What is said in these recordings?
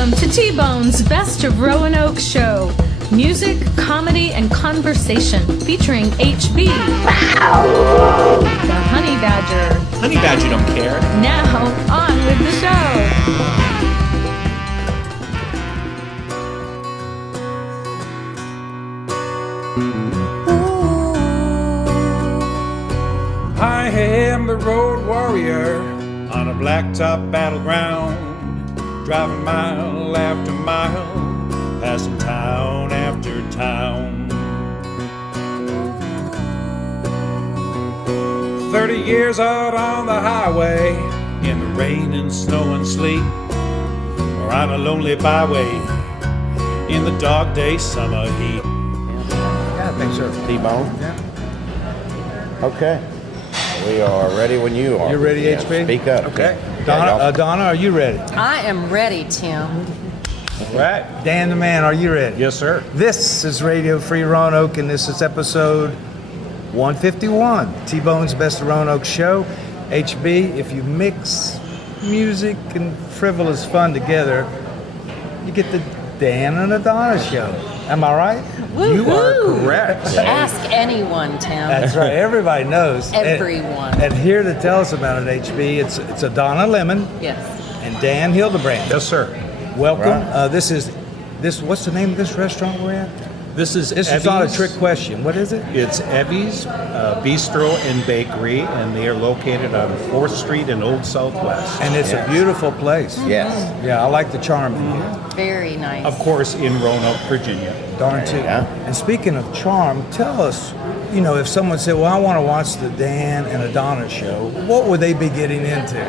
Welcome to T-Bone's Best of Roanoke Show. Music, comedy, and conversation featuring HB. Wow. The Honey Badger. Honey Badger don't care. Now, on with the show. I am the road warrior on a blacktop battleground, driving mile after mile, passing town after town. 30 years out on the highway, in the rain and snow and sleet, or on a lonely byway, in the dog day summer heat. Yeah, thanks, sir. T-Bone? Yeah. Okay. We are ready when you are. You ready, Yeah, HB? Speak up. Okay. Yeah, Donna, are you ready? I am ready, Tim. All right. Dan the Man, are you ready? Yes, sir. This is Radio Free Roanoke, and this is episode 151, T-Bone's Best of Roanoke Show. HB, if you mix music and frivolous fun together, you get the Dan and Adonna Show. Am I right? You are correct. Ask anyone, Tim. That's right. Everybody knows. Everyone. And here to tell us about it, HB, it's Adonna Lemon Yes. and Dan Hildebrand. Yes, sir. Welcome. Right. This. What's the name of this restaurant we're at? This is This is not a trick question. What is it? It's Evie's Bistro and Bakery, and they are located on 4th Street in Old Southwest. And it's Yes. a beautiful place. Yes. Yeah, I like the charm in here. Very nice. Of course, in Roanoke, Virginia. Darn too. Yeah. And speaking of charm, tell us, if someone said, well, I want to watch the Dan and Adonna Show, what would they be getting into?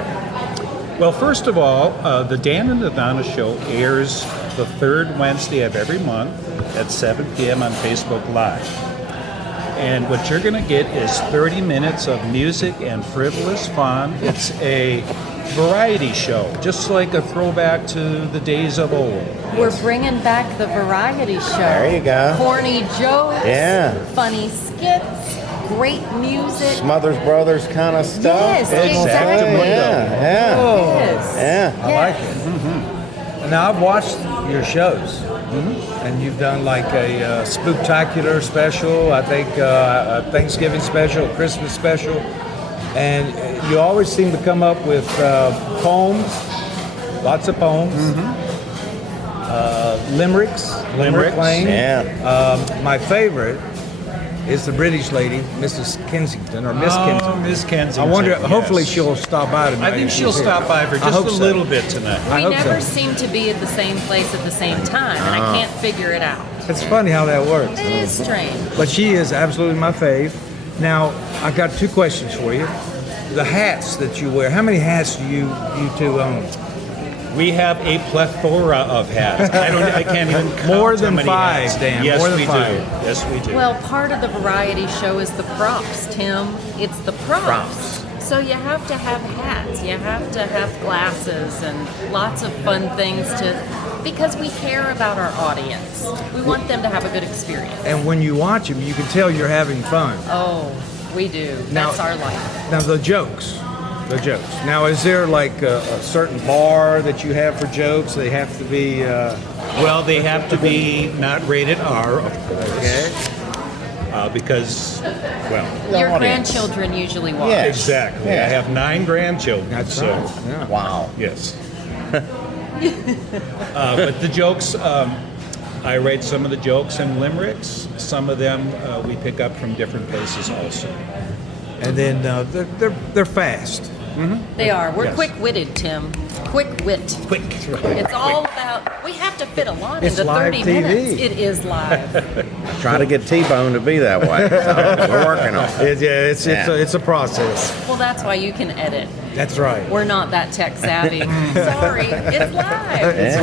Well, first of all, the Dan and Adonna Show airs the third Wednesday of every month at 7 p.m. on Facebook Live. And what you're going to get is 30 minutes of music and frivolous fun. It's a variety show, just like a throwback to the days of old. We're bringing back the variety show. There you go. Corny jokes. Yeah. Funny skits. Great music. Smothers Brothers kind of stuff. Yes, exactly. Yeah. Yes. Yeah. I like it. Mm-hmm. Now, I've watched your shows, and you've done like a spooktacular special, I think a Thanksgiving special, a Christmas special, and you always seem to come up with poems, lots of poems, limericks, limerick lane. Yeah. My favorite is the British lady, Mrs. Kensington, or Miss Kensington. Miss Kensington. I wonder, hopefully yes. she'll stop by tonight. I think if she'll she's here. stop by for I just hope a so. little bit tonight. I We hope never so. seem to be at the same place at the same time, and I can't figure it out. It's funny how that works. It is strange. But she is absolutely my fave. Now, I got two questions for you. The hats that you wear, how many hats do you two own? We have a plethora of hats. I can't even count More how than many 5, hats. Dan, Yes, more than we 5. do. Yes, we do. Well, part of the variety show is the props, Tim. It's the props. So you have to have hats. You have to have glasses and lots of fun things because we care about our audience. We want them to have a good experience. And when you watch them, you can tell you're having fun. Oh, we do. Now- That's our life. Now, the jokes. Now, is there like a certain bar that you have for jokes? They have to be... Well, they have to be not rated R, of course. Okay. Because, well, Your audience. grandchildren usually watch. Yeah. exactly. Yeah. I have 9 grandchildren. That's so, right. Yeah. Wow. yes. But the jokes, I write some of the jokes and limericks. Some of them we pick up from different places also. And then they're fast. They are. We're Yes. quick-witted, Tim. Quick wit. Quick. It's all about, we have to fit a lot It's into live 30 TV. minutes. It is live. Try to get T-Bone to be that way. So we're working on it. It's a process. Well, that's why you can edit. That's right. We're not that tech savvy. Sorry, it's live. It's Yeah.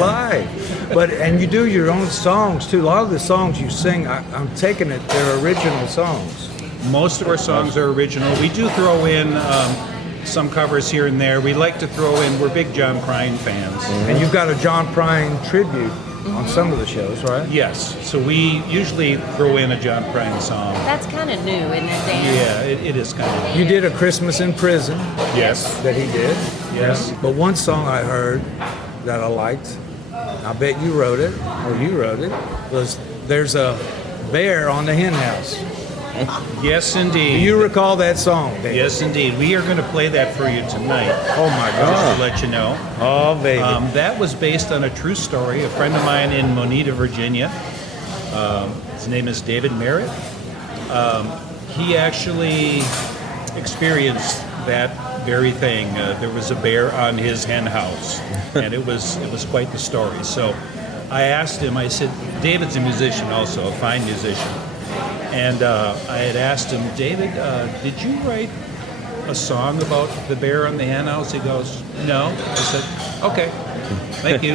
live. And you do your own songs too. A lot of the songs you sing, I'm taking it, they're original songs. Most of our songs are original. We do throw in some covers here and there. We like to throw in, we're big John Prine fans. And you've got a John Prine tribute on some of the shows, right? Yes, so we usually throw in a John Prine song. That's kind of new, isn't it, Dan? Yeah, it is kind of. You did a Christmas in Prison Yes. that he did. Yes. But one song I heard that I liked I bet you wrote it, or you wrote it, was There's a Bear on the Hen House. Yes, Do indeed. you recall that song, Dave? Yes, indeed. We are going to play that for you tonight. Oh, my Just God. to let you know. Oh, baby. That was based on a true story. A friend of mine in Moneta, Virginia. His name is David Merritt. He actually experienced that very thing. There was a bear on his hen house, and it was quite the story. So I asked him. I said, David's a musician, also a fine musician, and I had asked him, David, did you write a song about the bear on the hen house? He goes, no. I said, okay, thank you.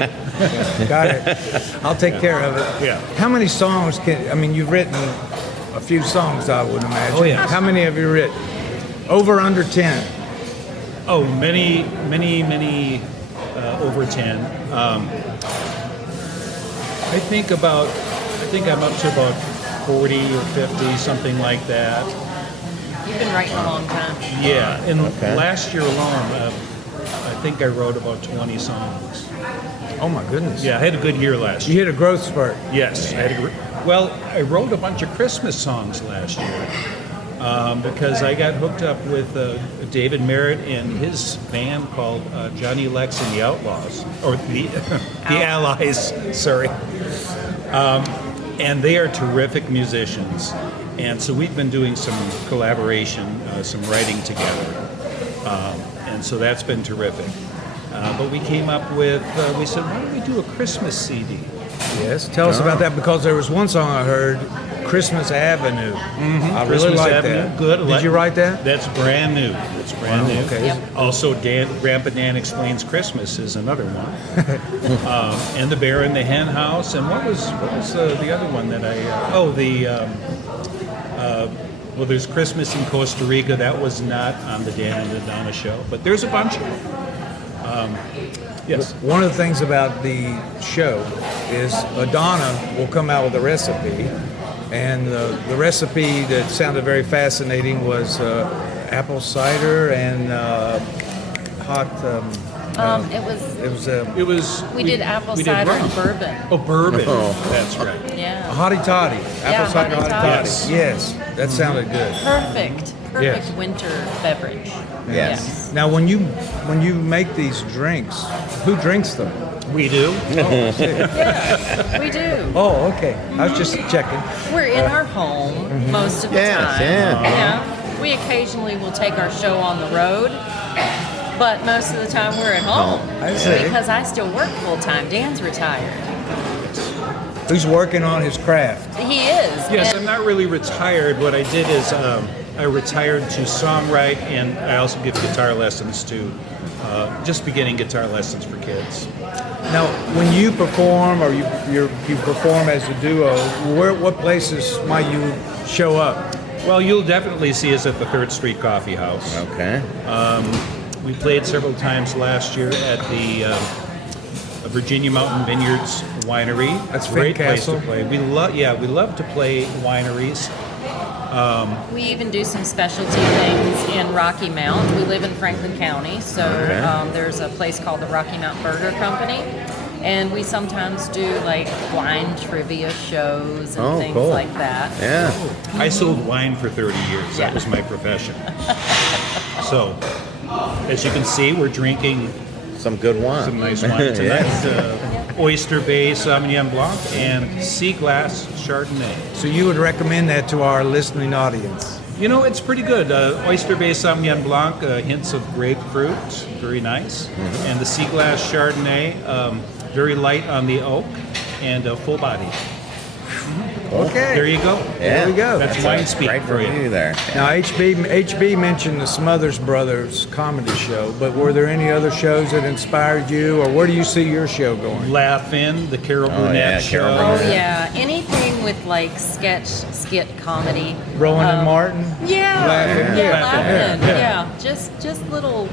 Got it. I'll take care of it. Yeah. How many songs you've written a few songs, I would imagine. Oh, yes. How many have you written? Over, under 10? Oh, many, over 10. I think I'm up to about 40 or 50, something like that. You've been writing a long time. Yeah, and Okay. last year alone, I think I wrote about 20 songs. Oh, my goodness. Yeah, I had a good year last You year. hit a growth spurt. Yes, well, I wrote a bunch of Christmas songs last year because I got hooked up with David Merritt and his band called Johnny Lex and the Outlaws, or the Allies, sorry. And they are terrific musicians. And so we've been doing some collaboration, some writing together. And so that's been terrific. But we came up with, we said, why don't we do a Christmas CD? Yes. Tell us about that, because there was one song I heard, Christmas Avenue. I really Christmas like Avenue, that. good. Did you write that? That's brand new. It's brand new. Okay. Yep. Also, Grandpa Dan Explains Christmas is another one. And The Bear in the Hen House. And what was the other one that I... well, there's Christmas in Costa Rica. That was not on the Dan and Adonna Show. But there's a bunch of them. Yes. One of the things about the show is Adonna will come out with a recipe, and the recipe that sounded very fascinating was apple cider and hot. We did apple cider rum. and bourbon. Oh, bourbon. Oh. That's right. Yeah. Hottie toddy. Apple cider hottie hottie toddy. toddy. Yes, that sounded good. Perfect Yes. winter beverage. Yes. Now, when you make these drinks, who drinks them? We do. Yeah, we do. Oh, okay. I was just checking. We're in our home most of the Yes, time. yeah. We occasionally will take our show on the road, but most of the time we're at home. I see. Because I still work full time. Dan's retired. Who's working on his craft? He is. Yes, and I'm not really retired. What I did is I retired to songwrite, and I also give guitar lessons to just beginning guitar lessons for kids. Now, when you perform or you perform as a duo, what places might you show up? Well, you'll definitely see us at the 3rd Street Coffee House. Okay. We played several times last year at the Virginia Mountain Vineyards Winery. That's great place Fincastle. to play. We love to play wineries. we even do some specialty things in Rocky Mount. We live in Franklin County, so there's a place called the Rocky Mount Burger Company. And we sometimes do like wine trivia shows and things cool. like that. Yeah. I sold wine for 30 years. Yeah. That was my profession. So, as you can see, we're drinking Some good wine. some nice wine tonight. Oyster Bay Sauvignon Blanc and Sea Glass Chardonnay. So you would recommend that to our listening audience? You know, it's pretty good. Oyster Bay Sauvignon Blanc, hints of grapefruit, very nice. And the Sea Glass Chardonnay, very light on the oak and full body. Okay. There you go. There we go. That's wine speak Great for you. review there. Now, HB mentioned the Smothers Brothers comedy show, but were there any other shows that inspired you, or where do you see your show going? Laugh In, the Carol Burnett yeah, show. Carol Oh Burnett. yeah, anything with like skit comedy. Rowan and Martin? Yeah, Laughing. laughing. Yeah, just little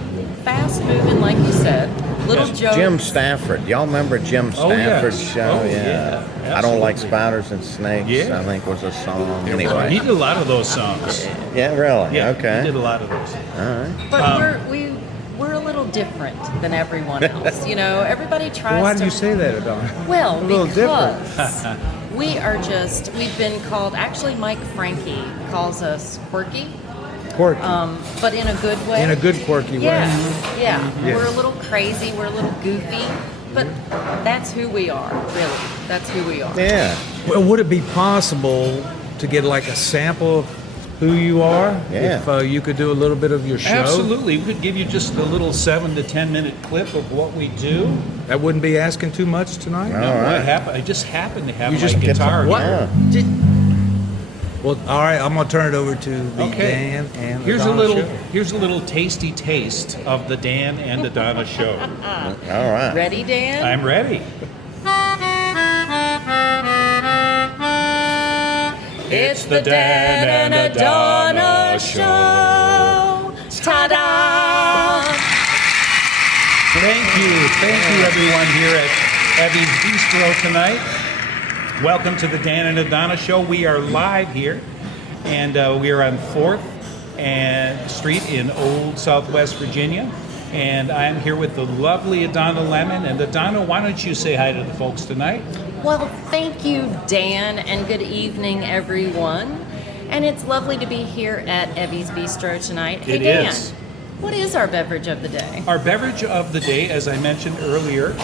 fast moving, like you said, little Yes, jokes. Jim Stafford. Y'all remember Jim Oh, yes. Stafford's show? Oh, yeah. I don't like Absolutely. spiders and snakes. Yeah. I think was a song. He Anyway. did a lot of those songs. Yeah, really? Yeah, Okay. he did a lot of those. All right. But we're a little different than everyone else. You know, everybody tries Why to... do you say that, Adonna? Well, A little because we've been called, actually Mike Frankie calls us quirky, Quirky. but in a good way. In a good quirky way. Yeah. Yes. We're a little crazy, we're a little goofy, but that's who we are, really. That's who we are. Yeah. Well, would it be possible to get like a sample of who you are? Yeah. If you could do a little bit of your show? Absolutely. We could give you just a little 7 to 10 minute clip of what we do. That wouldn't be asking too much tonight? All right. I just happen to have You my just get guitar. what? here. Well, all right, I'm going to turn it over to the Okay. Dan and Here's a Adonna little Show. here's a little tasty taste of the Dan and Adonna Show. All right. Ready, Dan? I'm ready. It's the Dan and Adonna Show. Ta-da! Thank you everyone here at Evie's Bistro tonight. Welcome to the Dan and Adonna Show. We are live here, and we are on 4th and Street in Old Southwest Virginia. And I'm here with the lovely Adonna Lemon. And Adonna, why don't you say hi to the folks tonight? Well, thank you, Dan, and good evening, everyone. And it's lovely to be here at Evie's Bistro tonight. Hey, It Dan, is. what is our beverage of the day? Our beverage of the day, as I mentioned earlier,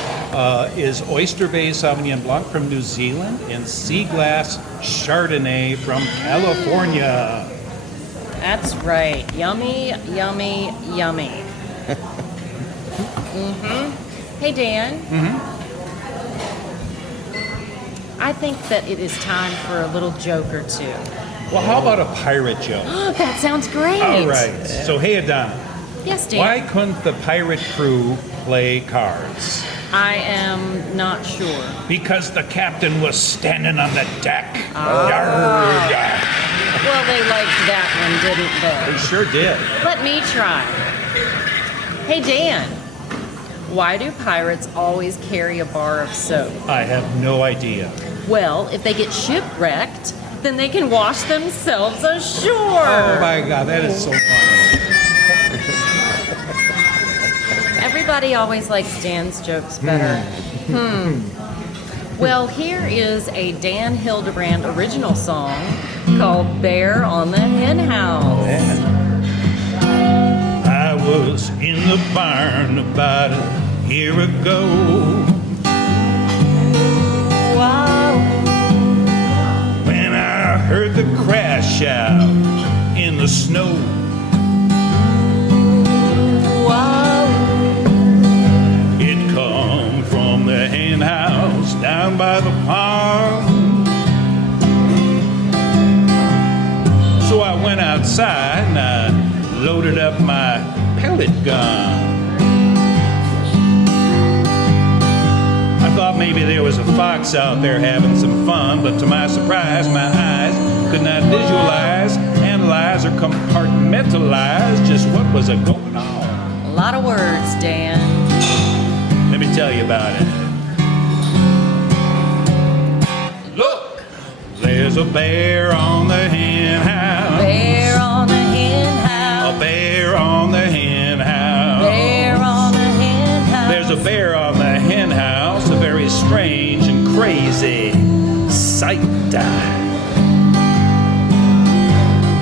is Oyster Bay Sauvignon Blanc from New Zealand and Sea Glass Chardonnay from California. That's right. Yummy, yummy, yummy. Hey, Dan. I think that it is time for a little joke or two. Well, how about a pirate joke? That sounds great. All right. So, hey, Adonna, Yes, Dan. why couldn't the pirate crew play cards? I am not sure. Because the captain was standing on the deck. Ah. Yarr. Well, they liked that one, didn't They they? sure did. Let me try. Hey, Dan. Why do pirates always carry a bar of soap? I have no idea. Well, if they get shipwrecked, then they can wash themselves ashore. Oh my God, that is so funny. Everybody always likes Dan's jokes better. Well, here is a Dan Hildebrand original song called Bear on the Hen House. I was in the barn about a year ago. Wow. When I heard the crash out in the snow. Wow. It come from the hen house down by the pond. So I went outside and I loaded up my pellet gun. I thought maybe there was a fox out there having some fun, but to my surprise, my eyes could not visualize, analyze, or compartmentalize just what was going on. A lot of words, Dan. Let me tell you about it. Look, there's a bear on the hen house. Bear on the hen house. A bear on the hen house. Bear on the hen house. There's a bear on the hen house, a very strange and crazy sight.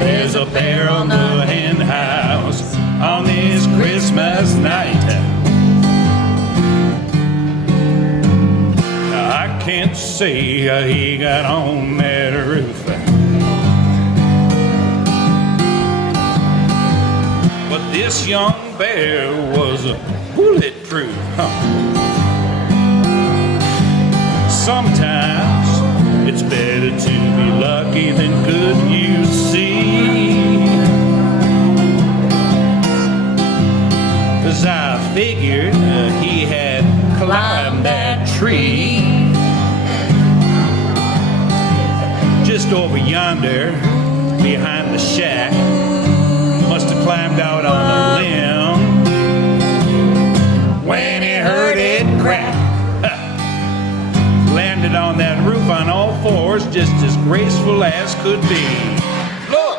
There's a bear on the hen house on this Christmas night. I can't say how he got on that roof, but this young bear was bulletproof. Sometimes it's better to be lucky than good, you see. 'Cause I figured he had climbed that tree. Just over yonder, behind the shack, must have climbed out on a limb. When he heard it crack, landed on that roof on all fours, just as graceful as could be. Look,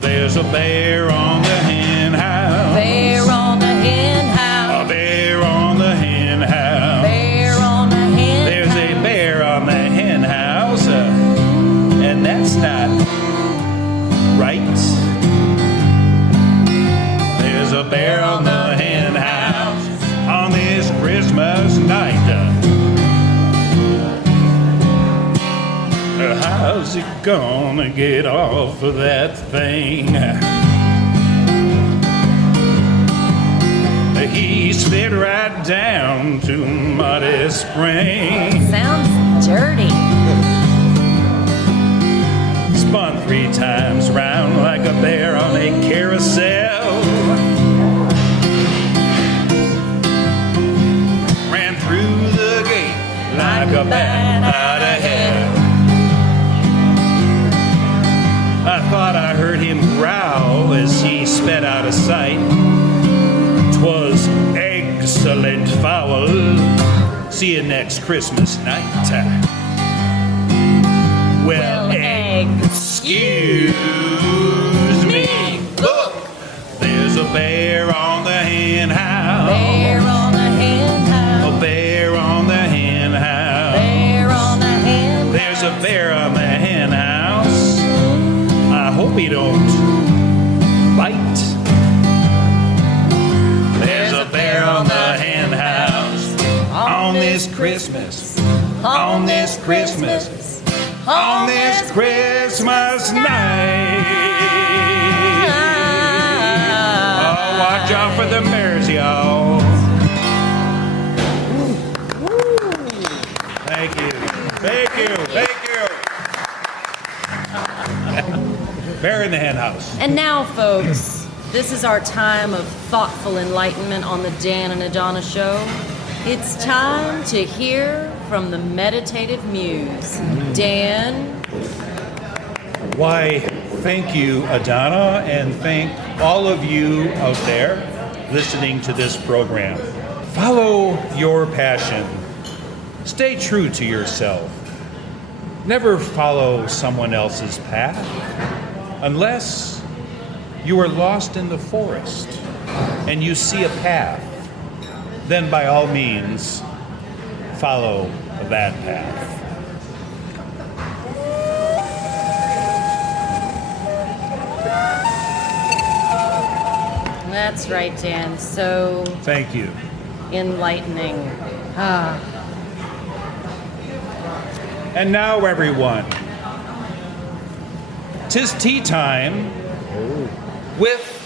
there's a bear on the hen house. Bear on the hen house. night. How's he gonna get off of that thing? He slid right down to Muddy Spring. Sounds dirty. Spun 3 times round like a bear on a carousel. Ran through the gate like a bat out of hell. I thought I heard him growl as he sped out of sight. 'Twas excellent foul. See you next Christmas night. Well, excuse me. Look, there's a bear on the hen house. Bear on the hen house. A bear on the hen house. Bear on the hen house. There's a bear on the hen house. I hope he don't bite. There's a bear on the hen house. On this Christmas. On this Christmas. On this Christmas night. Oh, watch out for the bears, y'all. Thank you. Thank you. Thank you. Bear in the hen house. And now, folks, this is our time of thoughtful enlightenment on the Dan and Adonna Show. It's time to hear from the meditative muse. Dan? Why, thank you, Adonna, and thank all of you out there listening to this program. Follow your passion. Stay true to yourself. Never follow someone else's path unless you are lost in the forest and you see a path. Then by all means, follow that path. That's right, Dan. So Thank you. enlightening. And now, everyone, 'tis tea time with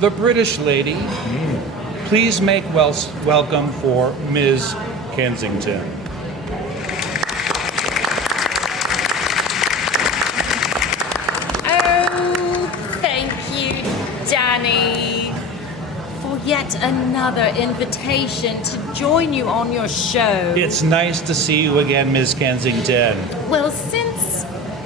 the British lady. Please make welcome for Ms. Kensington. Oh, thank you, Danny, for yet another invitation to join you on your show. It's nice to see you again, Ms. Kensington. Well, since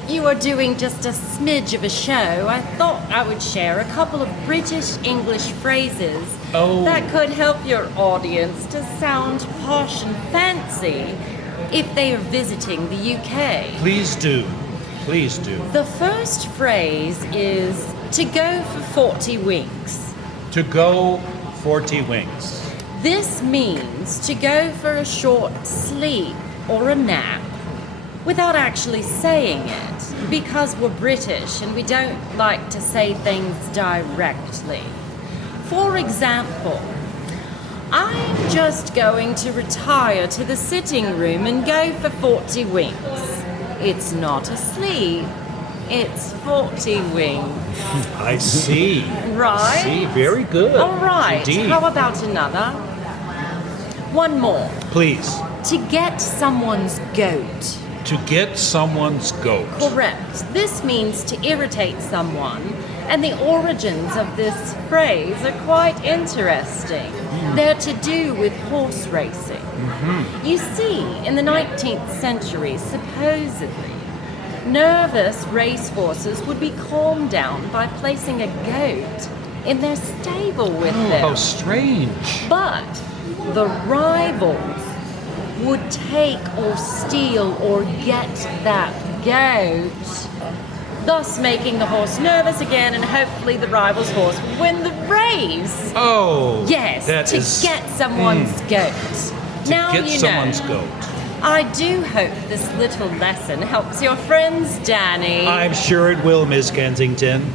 you are doing just a smidge of a show, I thought I would share a couple of British English phrases that could help your audience to sound posh and fancy if they are visiting the UK. Please do. Please do. The first phrase is to go for 40 winks. To go 40 winks. This means to go for a short sleep or a nap without actually saying it, because we're British and we don't like to say things directly. For example, I'm just going to retire to the sitting room and go for 40 winks. It's not a sleep, it's 40 winks. I see. Right? I see. Very good. All right. Indeed. How about another? One more. Please. To get someone's goat. To get someone's goat. Correct. This means to irritate someone, and the origins of this phrase are quite interesting. They're to do with horse racing. You see, in the 19th century, supposedly, nervous racehorses would be calmed down by placing a goat in their stable with them. How strange. But the rivals would take or steal or get that goat, thus making the horse nervous again, and hopefully the rival's horse would win the race. Oh. Yes, that to is- get someone's goat. To Now get you someone's know. goat. I do hope this little lesson helps your friends, Danny. I'm sure it will, Ms. Kensington.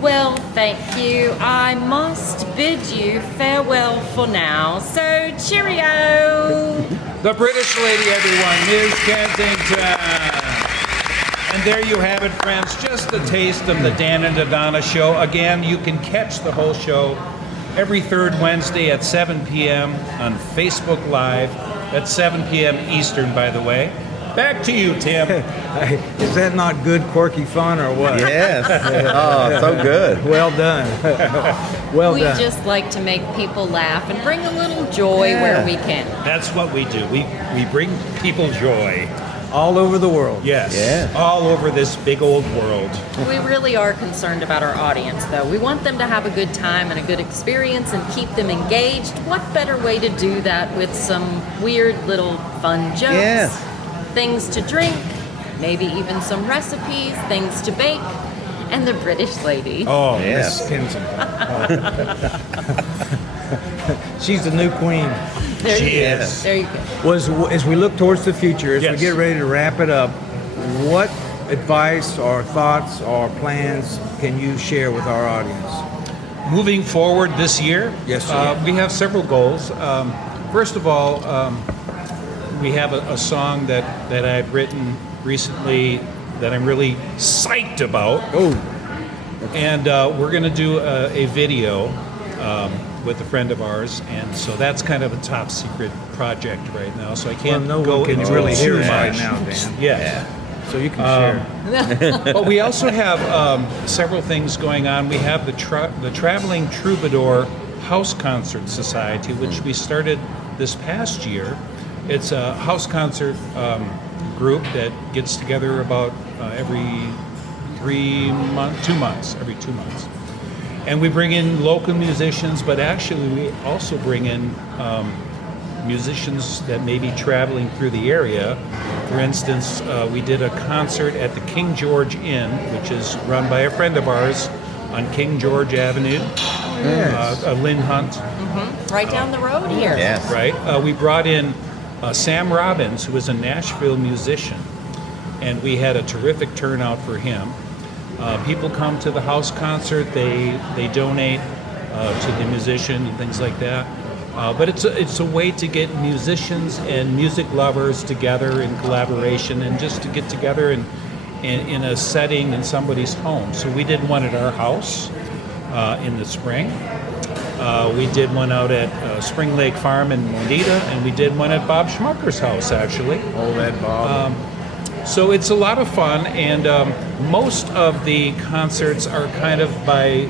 Well, thank you. I must bid you farewell for now. So, cheerio! The British lady, everyone, Ms. Kensington. And there you have it, friends. Just a taste of the Dan and Adonna Show. Again, you can catch the whole show every third Wednesday at 7 p.m. on Facebook Live at 7 p.m. Eastern, by the way. Back to you, Tim. Is that not good, quirky fun, or what? Yes. Oh, so good. Well done. Well We done. just like to make people laugh and bring a little joy where we can. That's what we do. We bring people joy. All over the world. Yes. Yeah. All over this big old world. We really are concerned about our audience, though. We want them to have a good time and a good experience and keep them engaged. What better way to do that with some weird little fun jokes? Yes. Things to drink, maybe even some recipes, things to bake, and the British lady. Oh, Yes. Miss Kensington. She's the new queen. There she you go. is. There you go. As we look towards the future, as we Yes. get ready to wrap it up, what advice or thoughts or plans can you share with our audience? Moving forward this year, Yes, sir. we have several goals. First of all, we have a song that I've written recently that I'm really psyched about. Oh, And we're going to do a video with a friend of ours, and so that's kind of a top secret project right now. So I well, can't no go one can into really it hear too us right much. now, Dan. Yes. So you can share. But we also have several things going on. We have the Traveling Troubadour House Concert Society, which we started this past year. It's a house concert group that gets together about every 2 months, every 2 months. And we bring in local musicians, but actually we also bring in musicians that may be traveling through the area. For instance, we did a concert at the King George Inn, which is run by a friend of ours on King George Avenue, Yes. Lynn Hunt, Right down the road here. Yes. right? We brought in Sam Robbins, who is a Nashville musician, and we had a terrific turnout for him. People come to the house concert, they donate to the musician and things like that. But it's a way to get musicians and music lovers together in collaboration, and just to get together in a setting in somebody's home. So we did one at our house in the spring. We did one out at Spring Lake Farm in Moneta, and we did one at Bob Schmucker's house, actually. Oh, that Bob. So it's a lot of fun, and most of the concerts are kind of by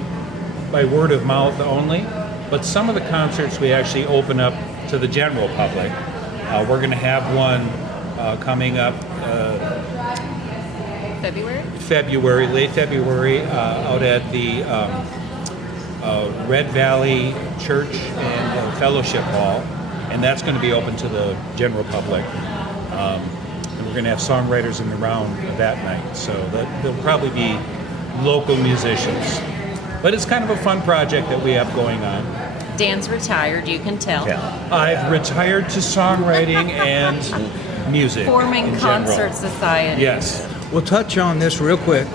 word of mouth only, but some of the concerts we actually open up to the general public. We're going to have one coming up late February, out at the Red Valley Church and Fellowship Hall, and that's going to be open to the general public. And we're going to have songwriters in the round that night, so there'll probably be local musicians. But it's kind of a fun project that we have going on. Dan's retired, you can tell. Yeah. I've retired to songwriting and music. Forming in general. concert society. Yes. We'll touch on this real quick.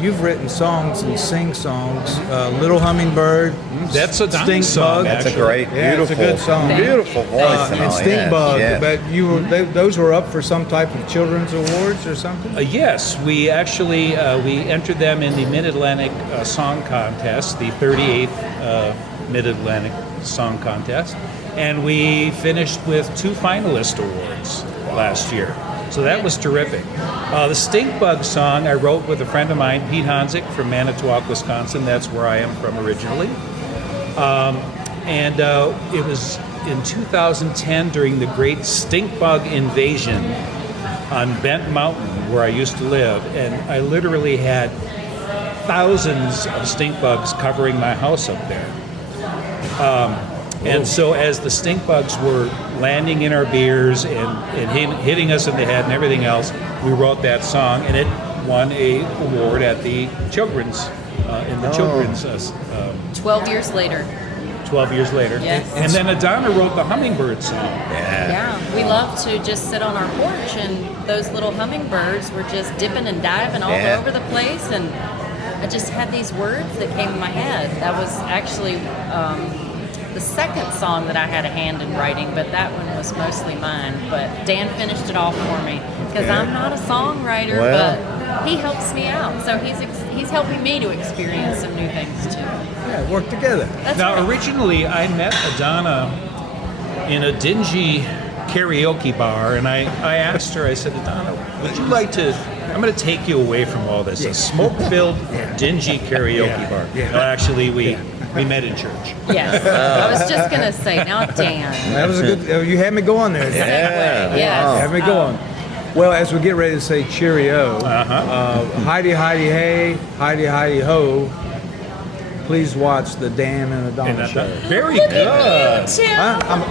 You've written songs and sing songs. Little Hummingbird. That's a Stink song, Bug. actually. That's a great, Yeah, it's a beautiful, good song. beautiful voice And all, Stink yes, Bug. yes. But those were up for some type of children's awards or something? Yes, we actually we entered them in the Mid-Atlantic Song Contest, the 38th Mid-Atlantic Song Contest, and we finished with 2 finalist awards last year. So that was terrific. The Stink Bug song I wrote with a friend of mine, Pete Honzik from Manitowoc, Wisconsin. That's where I am from originally. And it was in 2010 during the great stink bug invasion on Bent Mountain, where I used to live, and I literally had thousands of stink bugs covering my house up there. And so as the stink bugs were landing in our beers and hitting us in the head and everything else, we wrote that song, and it won a award at the children's, in the children's 12 years later. 12 years later. Yes. And then Adonna wrote the Hummingbird song. Yeah, we love to just sit on our porch, and those little hummingbirds were just dipping and diving all Yeah. over the place, and I just had these words that came in my head. That was actually the second song that I had a hand in writing, but that one was mostly mine. But Dan finished it off for me because I'm not a songwriter, but he helps me out. So he's helping me to experience some new things too. Yeah, work together. That's Now, right. originally, I met Adonna in a dingy karaoke bar, and I asked her, I said, Adonna, would you like to, I'm going to take you away from all this, a smoke-filled, dingy karaoke bar. Yeah. No, actually, we met in church. Yes, I was just gonna say. Now, Dan. That was a good. You had me going there. Segue. Yes. Had me going. Well, as we get ready to say cheerio, Heidi, Heidi, hey, Heidi, Heidi, ho. Please watch the Dan and Adonna Show. Very Look good. at you, Tim. I'm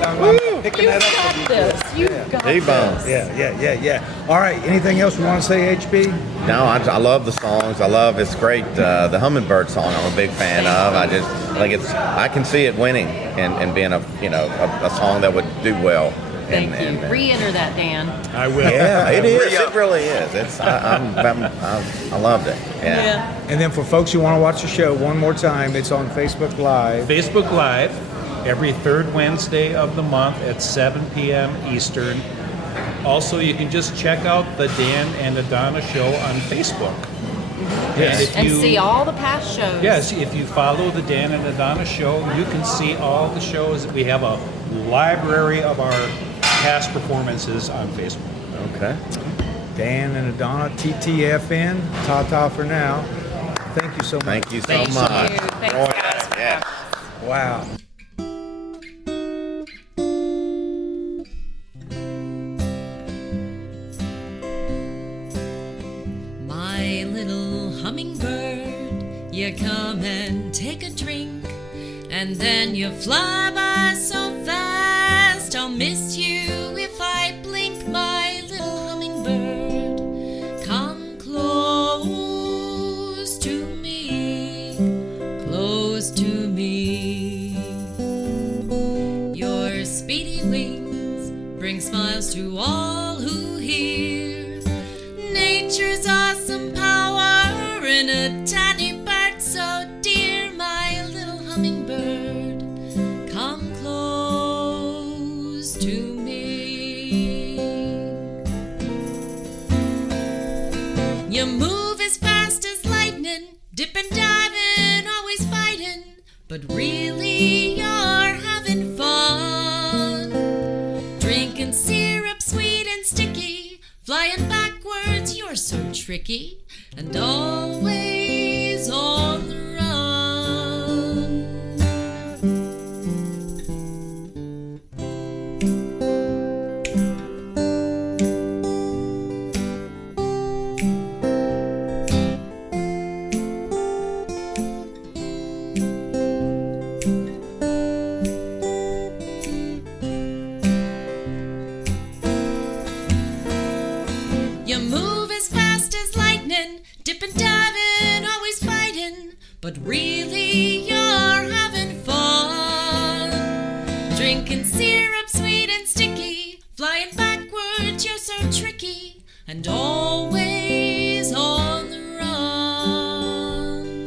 picking You've that up. got this. You've got T-Bone. this. Yeah. All right. Anything else we want to say, HB? No, I love the songs. It's great. The Hummingbird song I'm a big fan of. I think I can see it winning and being a song that would do well. Thank you. Re-enter that, Dan. I will. Yeah, it is. It really is. I loved it. Yeah. And then for folks who want to watch the show one more time, it's on Facebook Live. Facebook Live, every third Wednesday of the month at 7 p.m. Eastern. Also, you can just check out the Dan and Adonna Show on Facebook. Yes. And see all the past shows. Yes, if you follow the Dan and Adonna Show, you can see all the shows. We have a library of our past performances on Facebook. Okay. Dan and Adonna, TTFN, ta-ta for now. Thank you so much. Thank you so Thank much. you. Thanks, guys. For Yeah. Wow. My little hummingbird, you come and take a drink, and then you fly by so fast. I'll miss you if I blink, my little hummingbird. Come close to me, close to me. Your speedy wings bring smiles to all who hear nature's awesome power in a tiny bird so dear, my little hummingbird. Come close to me. You move as fast as lightning, dipping, diving, always fighting, but really you're having fun. Drinking syrup, sweet and sticky, flying backwards, you're so tricky, and always on the run. You move as fast as lightning, dipping, diving, always fighting, but really you're having fun. Drinking syrup, sweet and sticky, flying backwards, you're so tricky, and always on the run.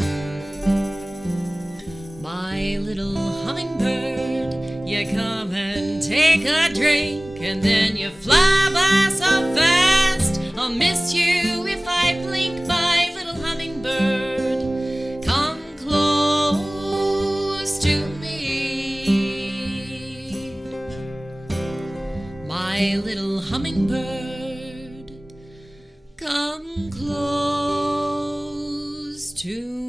My little hummingbird, you come and take a drink, and then you fly by so fast. I'll miss you if I blink, my little hummingbird. Come close to me, my little hummingbird. Come close to me.